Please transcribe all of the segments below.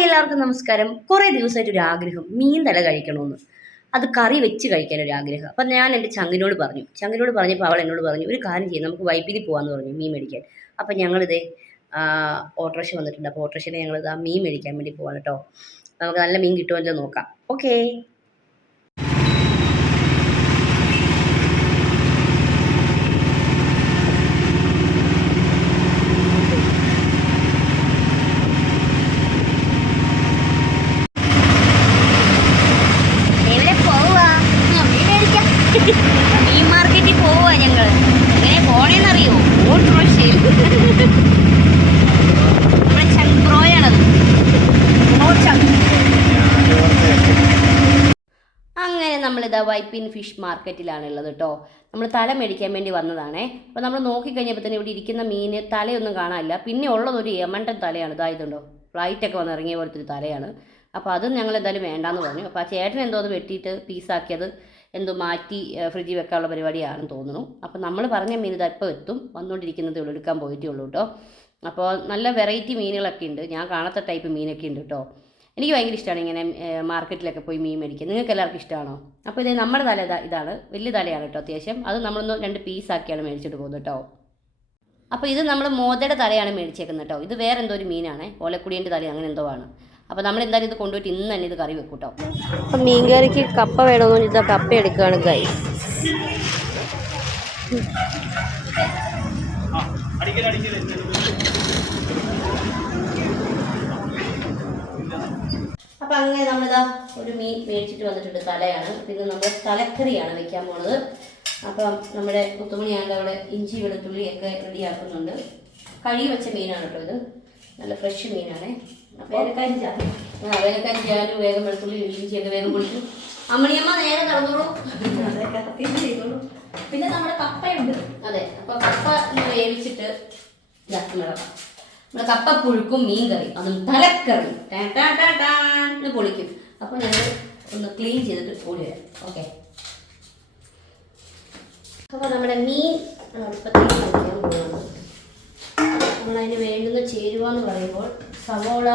Hi എല്ലാവർക്കും നമസ്കാരം. കുറേ ദിവസമായിട്ട് ഒരു ആഗ്രഹം മീൻ തല കഴിക്കണമെന്ന് അത് കറി വെച്ച് കഴിക്കാൻ ഒരു ആഗ്രഹം. അപ്പം ഞാൻ എന്റെ ചങ്ങിനോട് പറഞ്ഞു. ചങ്ങിനോട് പറഞ്ഞപ്പോൾ അവൾ എന്നോട് പറഞ്ഞു ഒരു കാര്യം ചെയ്യും നമുക്ക് വൈപ്പിനി പോകാമെന്ന് പറഞ്ഞു മീൻ മേടിക്കാൻ. അപ്പം ഞങ്ങളിതേ ഓട്ടോറിക്ഷ വന്നിട്ടുണ്ട്. അപ്പോൾ ഓട്ടോറിക്ഷയിൽ ഞങ്ങളിത് ആ മീൻ മേടിക്കാൻ വേണ്ടി പോവാണ് കേട്ടോ നമുക്ക് നല്ല മീൻ കിട്ടുമല്ലോ നോക്കാം. ഓക്കേ എവിടെ പോവാ മീൻ മേടിക്കാം മീൻ മാർക്കറ്റിൽ പോവാ ഞങ്ങൾ എങ്ങനെ പോണേന്നറിയോ ഓട്ടോറിക്ഷയിൽ നമ്മുടെ ചങ്ക് ബ്രോയാണത് ബ്രോ ചങ്ക് അങ്ങനെ നമ്മളിതാ വൈപ്പിൻ ഫിഷ് മാർക്കറ്റിലാണ് ഉള്ളത് കേട്ടോ. നമ്മൾ തല മേടിക്കാൻ വേണ്ടി വന്നതാണേ. അപ്പോൾ നമ്മൾ നോക്കിക്കഴിഞ്ഞപ്പോൾ തന്നെ ഇവിടെ ഇരിക്കുന്ന മീൻ തലയൊന്നും കാണാനില്ല. പിന്നെ ഉള്ളതൊരു യമണ്ടൻ തലയാണ്. ഇതായതുണ്ടോ ഫ്ലൈറ്റൊക്കെ വന്ന് ഇറങ്ങിയ പോലത്തെ ഒരു തലയാണ്. അപ്പോൾ അതും ഞങ്ങൾ എന്തായാലും വേണ്ടാന്ന് പറഞ്ഞു. അപ്പോൾ ആ ചേട്ടൻ എന്തോ അത് വെട്ടിയിട്ട് പീസാക്കിയത് എന്തോ മാറ്റി ഫ്രിഡ്ജിൽ വെക്കാനുള്ള പരിപാടിയാണെന്ന് തോന്നുന്നു. അപ്പോൾ നമ്മൾ പറഞ്ഞ മീൻ ഇതാ ഇപ്പോൾ എത്തും. വന്നുകൊണ്ടിരിക്കുന്നതേ ഉള്ളൂ. എടുക്കാൻ പോയിട്ടേ ഉള്ളൂ കേട്ടോ. അപ്പോൾ നല്ല വെറൈറ്റി മീനുകളൊക്കെ ഉണ്ട്. ഞാൻ കാണാത്ത ടൈപ്പ് മീനൊക്കെ ഉണ്ട് കേട്ടോ. എനിക്ക് ഭയങ്കര ഇഷ്ടമാണ് ഇങ്ങനെ മാർക്കറ്റിലൊക്കെ പോയി മീൻ മേടിക്കുക നിങ്ങൾക്ക് എല്ലാവർക്കും ഇഷ്ടമാണോ അപ്പോൾ ഇത് നമ്മുടെ തല ഇതാണ്. വലിയ തലയാണ് കേട്ടോ അത്യാവശ്യം. അത് നമ്മളൊന്ന് രണ്ട് പീസാക്കിയാണ് മേടിച്ചിട്ട് പോകുന്നത് കേട്ടോ. അപ്പോൾ ഇത് നമ്മൾ മോതയുടെ തലയാണ് മേടിച്ചേക്കുന്നത് കേട്ടോ. ഇത് വേറെ എന്തോ ഒരു മീനാണ്. ഓലക്കുടിയന്റെ തല അങ്ങനെ എന്തോ ആണ്. അപ്പോൾ നമ്മൾ എന്തായാലും ഇത് കൊണ്ടുപോയിട്ട് ഇന്ന് തന്നെ ഇത് കറി വെക്കും കേട്ടോ. അപ്പം മീൻ കറിക്ക് കപ്പ വേണമെന്ന് ഇത് കപ്പ എടുക്കുകയാണ് ഗൈ അപ്പം അങ്ങനെ നമ്മളിതാ ഒരു മീൻ മേടിച്ചിട്ട് വന്നിട്ടുണ്ട് തലയാണ്. പിന്നെ നമ്മൾ തലക്കറിയാണ് വെക്കാൻ പോണത്. അപ്പം നമ്മുടെ മുത്തുമണിയാണ്ട് അവിടെ ഇഞ്ചി വെളുത്തുള്ളി ഒക്കെ റെഡിയാക്കുന്നുണ്ട്. കഴുകി വെച്ച മീനാണ് കേട്ടോ ഇത്. നല്ല ഫ്രഷ് മീനാണ്. വേലക്കാരി ആ വേലക്കാരി ചാലും വേഗം വെളുത്തുള്ളി ഇഞ്ചിയൊക്കെ വേഗം പൊളിക്കും അമ്മണിയമ്മ നേരെ നടന്നോളൂ പിന്നെ നമ്മുടെ കപ്പയുണ്ട് അതെ അപ്പൊ കപ്പ വേവിച്ചിട്ട് വേവിച്ചിട്ട് ഇതാ നമ്മുടെ കപ്പപ്പുഴുക്കും കപ്പ പുഴുക്കും മീൻ കറി അതും തലക്കറി. ടാ പൊളിക്കും. അപ്പൊ ഞങ്ങൾ ഒന്ന് ക്ലീൻ ചെയ്തിട്ട് ഓടി വരാം. ഓക്കെ അപ്പൊ നമ്മുടെ മീൻ നമ്മളതിന് വേണ്ടുന്ന ചേരുവ എന്ന് പറയുമ്പോൾ സവോള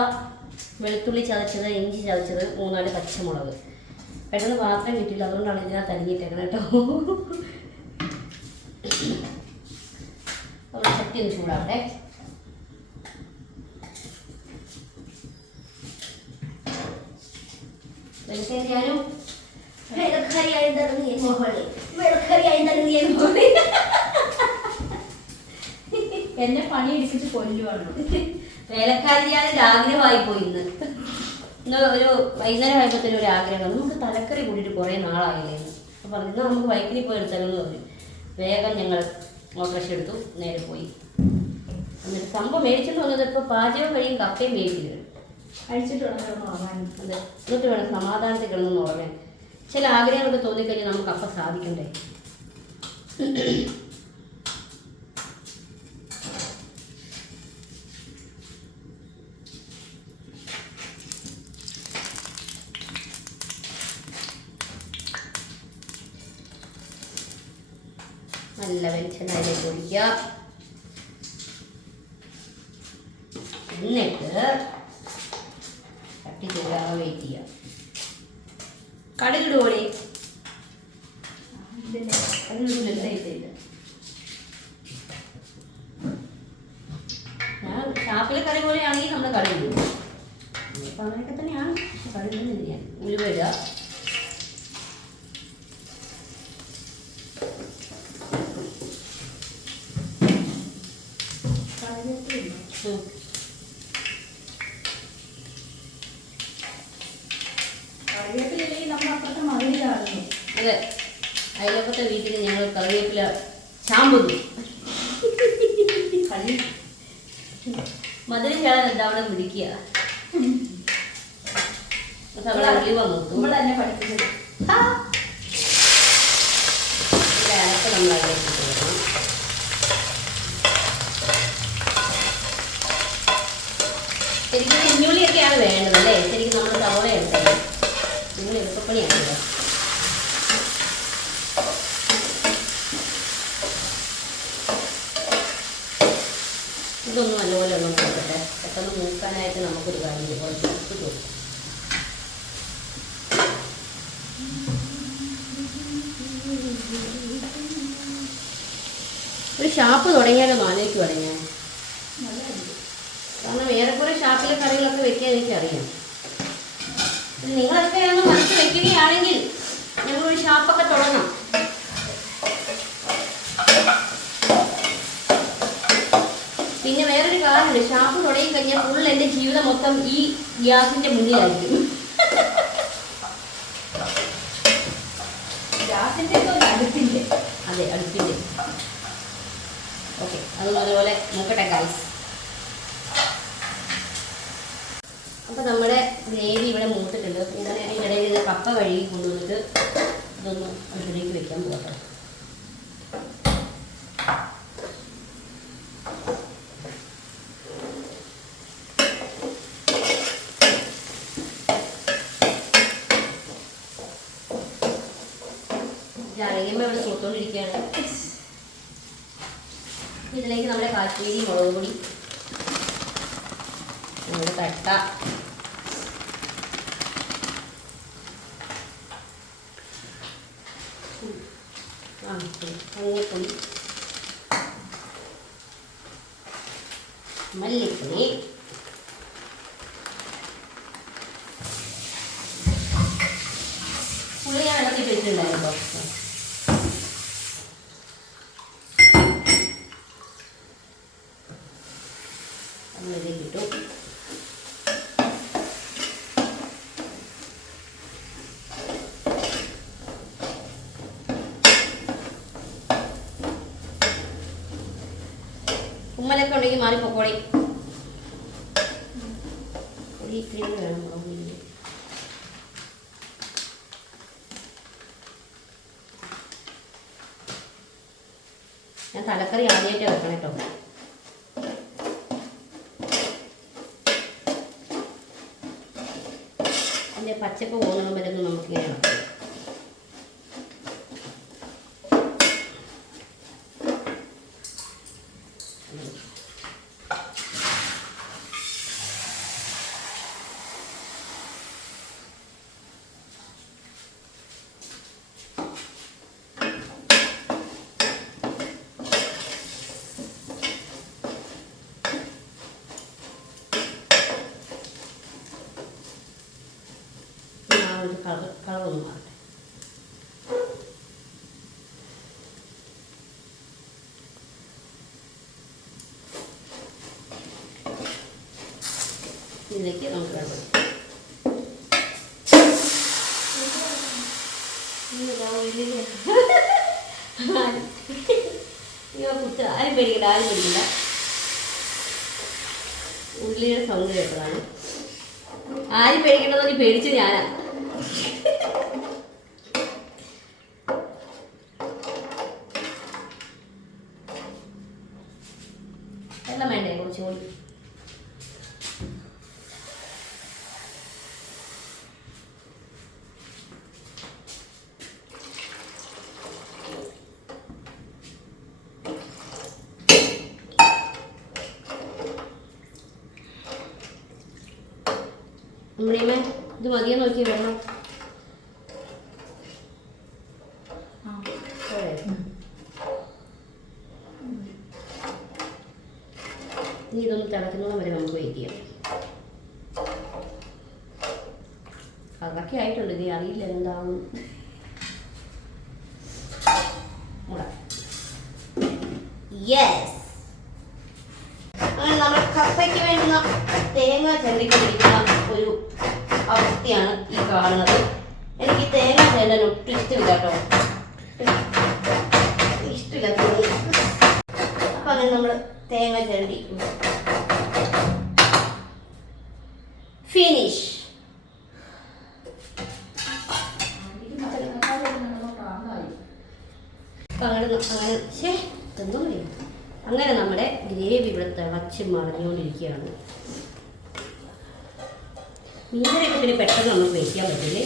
വെളുത്തുള്ളി ചതച്ചത് ഇഞ്ചി ചതച്ചത് മൂന്നാൽ പച്ചമുളക്. പെട്ടെന്ന് പാത്രം കിട്ടിയില്ല. അതുകൊണ്ടാണ് ഇതിനകത്ത് അരിഞ്ഞിട്ടേക്കണം കേട്ടോ. നമ്മൾ ചട്ടി ഒന്ന് ചൂടാവട്ടെ. എന്നെ പണി എടുപ്പിച്ച് കൊല്ലുവാണ്? വേലക്കാരിയായ ആഗ്രഹമായി പോയി ഇന്ന് ഇന്ന് ഒരു വൈകുന്നേരം ആയപ്പോഴത്തേനും ഒരു ആഗ്രഹം. നമുക്ക് തലക്കറി കൂട്ടിയിട്ട് കുറേ നാളായില്ലേ? അപ്പൊ പറഞ്ഞു നമുക്ക് വൈക്കിനി പോയി എടുത്താലോ? എന്ന് പറഞ്ഞു. വേഗം ഞങ്ങൾ ഓട്ടോറിക്ഷ എടുത്തു നേരെ പോയി. എന്നിട്ട് സംഭവം മേടിച്ചിട്ട് വന്നത് ഇപ്പോൾ പാചകം കഴിയും കപ്പയും മേടിച്ചിട്ട് എന്നിട്ട് വേണം സമാധാനത്തിൽ കിടന്നു ഉറങ്ങാൻ. ചില ആഗ്രഹങ്ങളൊക്കെ തോന്നിക്കഴിഞ്ഞാൽ നമുക്ക് അപ്പം സാധിക്കണ്ടേ? നല്ല വെളിച്ചെണ്ണ അതിലേക്ക് ഒഴിക്കുക. എന്നിട്ട് ചൂടാകാൻ വെയിറ്റ് ചെയ്യാം. കടുകിടുകൂടി ഇതിന്റെ കടുകിടില്ല ഇല്ല ഇല്ല ഞാൻ ഷാപ്പിലെ കറി പോലെയാണെങ്കിൽ നമ്മൾ കടുകിടും ഇപ്പം അങ്ങനെയൊക്കെ തന്നെയാണ് പക്ഷെ കടുകിടുന്നില്ല ഞാൻ ഉലുവ ഇടുക കറിവേപ്പില ഉം. കറിവേപ്പില ഇല്ലെങ്കിൽ നമ്മൾ അപ്പുറത്തെ മതിലാകുന്നു അതെ. അയലപ്പത്തെ വീട്ടിൽ ഞങ്ങൾ കറിവേപ്പില ചാമ്പുന്നു. കളി മധുരം പിടിക്കുക പക്ഷെ അവിടെ ഉലുവ നോക്കും നമ്മൾ തന്നെ പഠിപ്പിച്ചത് ഇവിടെ അരപ്പ് നമ്മൾ അതിലേക്ക് ഇട്ട് കൊടുക്കണം. ശരിക്കും കുഞ്ഞുള്ളിയൊക്കെയാണ് വേണ്ടത് അല്ലേ? ശരിക്കും നമ്മൾ സവോള എടുത്തത് നിങ്ങൾ എളുപ്പപ്പണിയാണല്ലോ ഇതൊന്ന് നല്ലപോലെ ഒന്ന് നോക്കട്ടെ പെട്ടെന്ന് മൂക്കാനായിട്ട് നമുക്കൊരു കാര്യം ചെയ്യാം. കുറച്ച് ഉപ്പ് കൊടുക്കും ഒരു ഷാപ്പ് തുടങ്ങിയാലോ ആലോചിക്ക് തുടങ്ങിയാൽ കാരണം ഏറെക്കുറെ ഷാപ്പിലെ കറികളൊക്കെ വെക്കാൻ എനിക്കറിയാം. നിങ്ങളൊക്കെ ഒന്ന് മനസ്സ് വെക്കുകയാണെങ്കിൽ ഞങ്ങളൊരു ഷാപ്പൊക്കെ തുടങ്ങാം. പിന്നെ വേറൊരു കാര്യമുണ്ട് ഷാപ്പ് തുടങ്ങി കഴിഞ്ഞാൽ ഫുൾ എന്റെ ജീവിതം മൊത്തം ഈ ഗ്യാസിന്റെ മുന്നിലായിരിക്കും ഗ്യാസിന്റെ ഒക്കെ ഒരു അടുപ്പിന്റെ അതെ അടുപ്പിന്റെ ഓക്കെ അത് അതുപോലെ നോക്കട്ടെ ഗൈസ് അപ്പോൾ നമ്മുടെ ഗ്രേവി ഇവിടെ മൂത്തിട്ടുണ്ട്. ഇങ്ങനെ ഇതിനിടയിൽ ഇത് കപ്പ കഴുകി കൊണ്ടുവന്നിട്ട് ഇതൊന്ന് അടുത്തേക്ക് വെക്കാൻ പോകട്ടെ. നമ്മുടെ തട്ട. ആ മഞ്ഞപ്പൊടി മല്ലിപ്പൊടി. പുളി ഞാൻ വെള്ളത്തിൽ വെച്ചിട്ടുണ്ടായിരുന്നു ഉമ്മലൊക്കെ ഉണ്ടെങ്കിൽ മാറി പൊക്കോളി. ഞാൻ തലക്കറി ആദ്യമായിട്ട് വെക്കണം കേട്ടോ അതിന്റെ പച്ചപ്പ് പോകുന്ന മരുന്ന് നമുക്ക് ഇങ്ങനെ വെക്കാം. ആ ഒരു കളർ കളർ ഒന്ന് മാറട്ടെ ഇതിലേക്ക് നമുക്ക് വേണ്ടത് കുത്ത ആരും പേടിക്കണ്ട ആരും ഉള്ളിയുടെ സൗണ്ട് കേട്ടതാണ്. ആരും പേടിക്കണ്ടെന്ന് നീ പേടിച്ച് ഞാനാ വെള്ളം വേണ്ടേ കുറച്ചും കൂടി ഉമ്മണിയമ്മേ ഇത് മതിയെ നോക്കി വെള്ളം? ഇനി ഇതൊന്ന് തിളക്കുന്നതും വരെ നമുക്ക് വെയിറ്റ് ചെയ്യാം. അതൊക്കെ ആയിട്ടുണ്ട് നീ അറിയില്ല എന്താവും യെസ് കാണുന്നത്. എനിക്ക് തേങ്ങ ചേട്ടൻ ഒട്ടും ഇഷ്ടമില്ല കേട്ടോ. ഇഷ്ടമില്ല അപ്പൊ അങ്ങനെ നമ്മൾ തേങ്ങ ചിരണ്ടി ഫിനിഷ് അങ്ങനെ നമ്മുടെ ഗ്രേവി ഇവിടെ തിളച്ച് മറിഞ്ഞുകൊണ്ടിരിക്കുകയാണ്. മീൻകറിയൊക്കെ പിന്നെ പെട്ടെന്ന് നമുക്ക് വയ്ക്കാൻ പറ്റില്ലേ?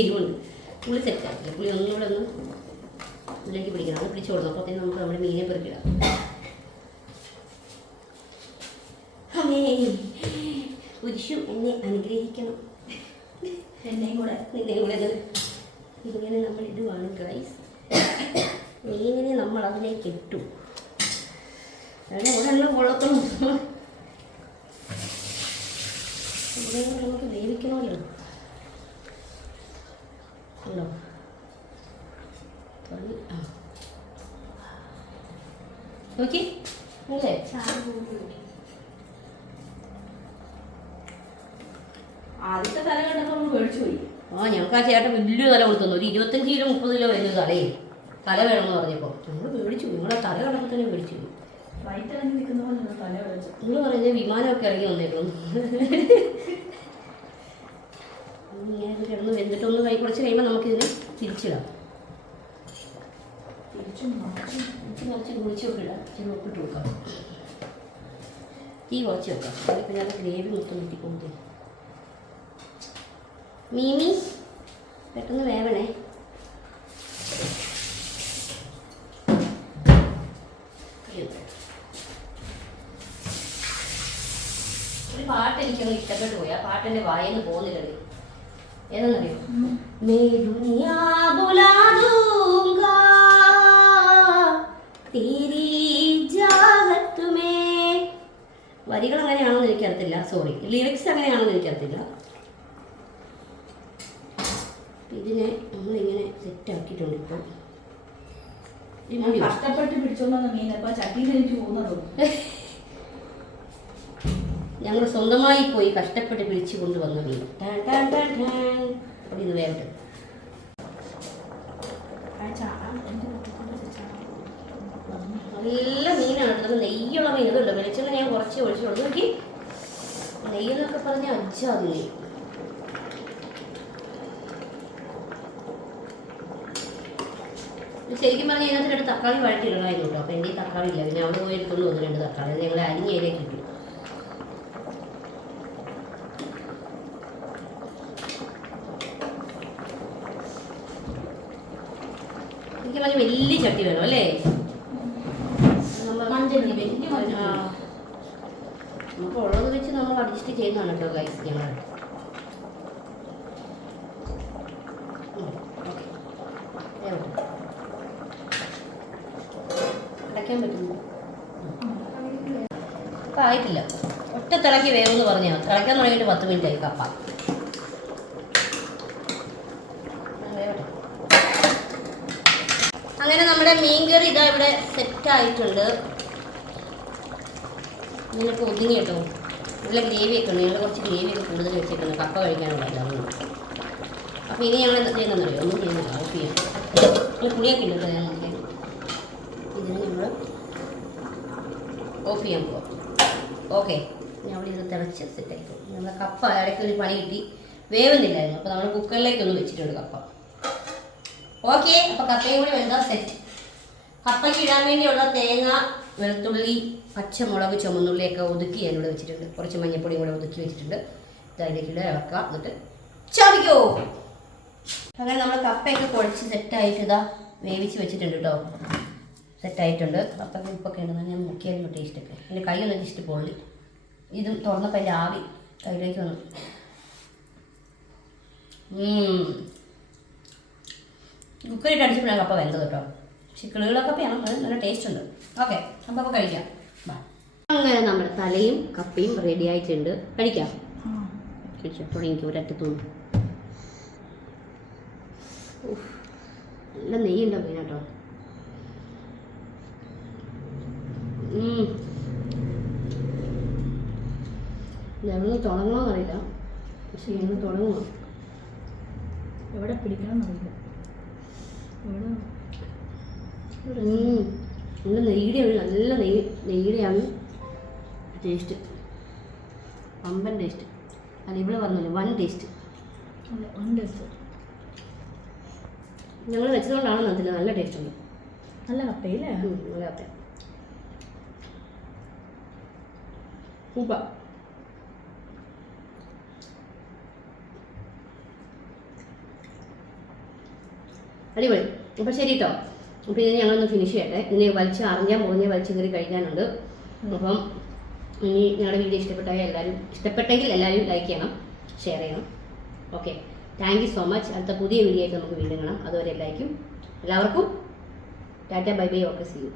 എരിവുണ്ട് പുളി സെറ്റാക്കില്ല പുളി ഒന്നും കൂടെ ഒന്ന് ഇതിലേക്ക് പിടിക്കണം. അത് പിടിച്ചു കൊടുക്കണം. അപ്പോൾ നമുക്ക് നമ്മുടെ മീനെ പെറുക്കിടാം. അമ്മേ പുരുഷു എന്നെ അനുഗ്രഹിക്കണം. എന്നെയും കൂടെ നിന്നെയും കൂടെ ഇങ്ങനെ നമ്മൾ ഇടുവാണ് ഗൈസ് മീനിനെ നമ്മൾ അതിലേക്ക് ഇട്ടു. അതിനെ കൂടെ നമുക്ക് വേവിക്കണമല്ലോ. ഉണ്ടോ? ആദ്യത്തെ തല കണ്ടപ്പോൾ നമ്മൾ പേടിച്ചു പോയി. ആ ഞങ്ങൾക്ക് ആ ചേട്ടൻ വലിയ തല കൊടുത്തു ഒരു ഇരുപത്തഞ്ച് കിലോ മുപ്പത് കിലോ വരുന്ന തലയിൽ തല വേണമെന്ന് പറഞ്ഞപ്പോൾ ഞങ്ങൾ പേടിച്ചു നിങ്ങളെ തല കണ്ടപ്പോൾ തന്നെ പേടിച്ചു നിങ്ങൾ പറയുന്നത് വിമാനമൊക്കെ ഇറങ്ങി വന്നേക്കുന്നു. ഇങ്ങനെ കിടന്ന് വെന്തിട്ടൊന്ന് കൈ കുറച്ച് കഴിയുമ്പോൾ നമുക്കിതിനെ തിരിച്ചിടാം. ഈ എനിക്ക് കുറച്ച് കുളിച്ചൊക്കെ ഇടാം. ഇച്ചിരി ഉപ്പിട്ട് കൊടുക്കാം. തീ കുറച്ച് വെക്കാം. അതിപ്പോൾ ഞാൻ ഗ്രേവി മൊത്തം കിട്ടിക്കൊണ്ട് മീമി പെട്ടെന്ന് വേവണേ. ഒരു പാട്ട് എനിക്കൊന്ന് ഇഷ്ടപ്പെട്ടു പോയി. ആ പാട്ടിന്റെ വായന്ന് പോകുന്നില്ല ഏതെന്നറിയോ മേരുനിയാ ബുലാദൂങ്കാ തീരി ജാഹത്തുമേ വരികൾ സോറി ലിറിക്സ് അങ്ങനെയാണ്? ഞാൻ കഷ്ടപ്പെട്ട് പിടിച്ചോണ്ടെന്ന് മീൻ പോകുന്നതും ഞങ്ങൾ സ്വന്തമായി പോയി കഷ്ടപ്പെട്ട് പിടിച്ചു കൊണ്ടുവന്ന മീൻ. ഇത് വേണ്ട നല്ല മീനാണ്. നല്ല നെയ്യുള്ള മീൻ ഇതുണ്ട് വെളിച്ചെണ്ണ ഞാൻ കുറച്ച് ഒഴിച്ചുള്ളൂ. നോക്കി. നെയ്യെന്നൊക്കെ പറഞ്ഞാൽ അജ്ജാ നെയ്യ് ഇത് ശരിക്കും പറഞ്ഞാൽ ഇതിനകത്ത് രണ്ട് തക്കാളി വഴറ്റിയിടണമായിരുന്നു കേട്ടോ. അപ്പോൾ എന്റെ ഈ തക്കാളി ഇല്ല. പിന്നെ അവിടെ പോയി എടുത്തുള്ളൂ ഒന്ന് രണ്ട് തക്കാളി. അത് ഞങ്ങൾ അരിഞ്ഞ അതിലേക്ക് ഇട്ടു. എനിക്ക് പറഞ്ഞ വലിയ ചട്ടി വേണം അല്ലേ. നമുക്ക് ഉള്ളത് വെച്ച് നമ്മൾ അഡ്ജസ്റ്റ് ചെയ്യുന്നതാണ് കേട്ടോ ഗൈസ് ഞങ്ങൾ തിളക്കി വേവെന്ന് പറഞ്ഞാൽ ഇളക്കാൻ തുടങ്ങിയിട്ട് പത്ത് മിനിറ്റ് ആയി. കപ്പ. അങ്ങനെ നമ്മുടെ മീൻകറി ഇതാ ഇവിടെ സെറ്റ് ആയിട്ടുണ്ട്. ഇങ്ങനെയൊക്കെ ഒതുങ്ങി കേട്ടോ. ഇവിടെ ഗ്രേവി ഒക്കെ ഉണ്ട്. ഞങ്ങൾ കുറച്ച് ഗ്രേവി ഒക്കെ കൂടുതൽ വെച്ചേക്കുന്നു. കപ്പ കഴിക്കാനുള്ളതല്ല അതുകൊണ്ട്. അപ്പോൾ ഇനി ഞങ്ങൾ എന്താ ചെയ്യുന്നതെന്നറിയോ? ഒന്നും ചെയ്യുന്നില്ല. ഓഫ് ചെയ്യാം. ഇനി പുളിയൊക്കെ ഉണ്ട് ഇതിന് നമ്മൾ ഓഫ് ചെയ്യാൻ പോവാം. ഓക്കെ ഞാൻ അവിടെ ഇത് തിളച്ച് സെറ്റാക്കി നമ്മുടെ കപ്പ ഇടയ്ക്ക് ഒരു പണി കിട്ടി. വേവുന്നില്ലായിരുന്നു. അപ്പോൾ നമ്മൾ കുക്കറിലേക്ക് ഒന്ന് വെച്ചിട്ടുണ്ട് കപ്പ. ഓക്കെ അപ്പോൾ കപ്പയും കൂടി വെന്താ സെറ്റ് കപ്പയ്ക്ക് ഇടാൻ വേണ്ടിയുള്ള തേങ്ങ വെളുത്തുള്ളി പച്ചമുളക് ചുമന്നുള്ളിയൊക്കെ ഒതുക്കി അതിലൂടെ വെച്ചിട്ടുണ്ട്. കുറച്ച് മഞ്ഞപ്പൊടിയും കൂടെ ഒതുക്കി വെച്ചിട്ടുണ്ട്. ഇതിലേക്കിടെ ഇളക്കുക. എന്നിട്ട് ചവിക്കോ. അങ്ങനെ നമ്മൾ കപ്പയൊക്കെ കുഴച്ച് സെറ്റായിട്ട് ഇതാ വേവിച്ച് വെച്ചിട്ടുണ്ട് കേട്ടോ സെറ്റായിട്ടുണ്ട് അപ്പം ഉപ്പൊക്കെ ഉണ്ടെന്ന് ഞാൻ മുക്കിയായിരുന്നു ടേസ്റ്റൊക്കെ എന്റെ കൈ ഒന്ന് ജസ്റ്റ് പൊള്ളി. ഇതും തുറന്നപ്പോൾ എന്റെ ആവി കയ്യിലേക്ക് വന്നു. കുക്കറിട്ട് അടിച്ചപ്പോഴാണ് കപ്പ വെന്തത് കേട്ടോ. പക്ഷെ കിളികളൊക്കെ നല്ല ടേസ്റ്റ് ഉണ്ട്. ഓക്കെ അപ്പം അപ്പോൾ കഴിക്കാം. അങ്ങനെ നമ്മുടെ തലയും കപ്പയും റെഡി ആയിട്ടുണ്ട്. കഴിക്കാം. തുടങ്ങിക്കോ ഒരറ്റത്തുനിന്ന് ഉഫ്. നല്ല നെയ്യുണ്ടോ മീൻ തുടങ്ങണോ തുടങ്ങണമെന്നറിയില്ല പക്ഷെ ഞങ്ങൾ തുടങ്ങണം എവിടെ പിടിക്കണം എന്നറിയില്ല എവിടെ. നല്ല നെയ്യുടെ ഒരു നല്ല നെയ് നെയ്യുടെയാണ് ടേസ്റ്റ്. പമ്പൻ ടേസ്റ്റ്. അല്ല ഇവിടെ പറഞ്ഞല്ലോ വൺ ടേസ്റ്റ്. One taste. ഞങ്ങൾ വെച്ചതുകൊണ്ടാണ് നല്ല നല്ല ടേസ്റ്റ് ഉണ്ട് നല്ല കപ്പയില്ലേ? നല്ല കപ്പ സൂപ്പർ. അടിപൊളി. അപ്പോൾ ശരി കേട്ടോ അപ്പൊ ഇനി ഞങ്ങളൊന്ന് ഫിനിഷ് ചെയ്യട്ടെ. ഇനി വലിച്ച് അറിഞ്ഞാൽ പോകുന്ന വലിച്ച് കയറി കഴിക്കാനുണ്ട്. അപ്പം ഇനി ഞങ്ങളുടെ വീഡിയോ ഇഷ്ടപ്പെട്ടാൽ എല്ലാവരും ഇഷ്ടപ്പെട്ടെങ്കിൽ എല്ലാവരും ലൈക്ക് ചെയ്യണം ഷെയർ ചെയ്യണം. Okay thank you so much അടുത്ത പുതിയ വീഡിയോ ആയിട്ട് നമുക്ക് വീണ്ടും കാണാം. അതുവരെ എല്ലാവർക്കും എല്ലാവർക്കും tata bye bye okay see you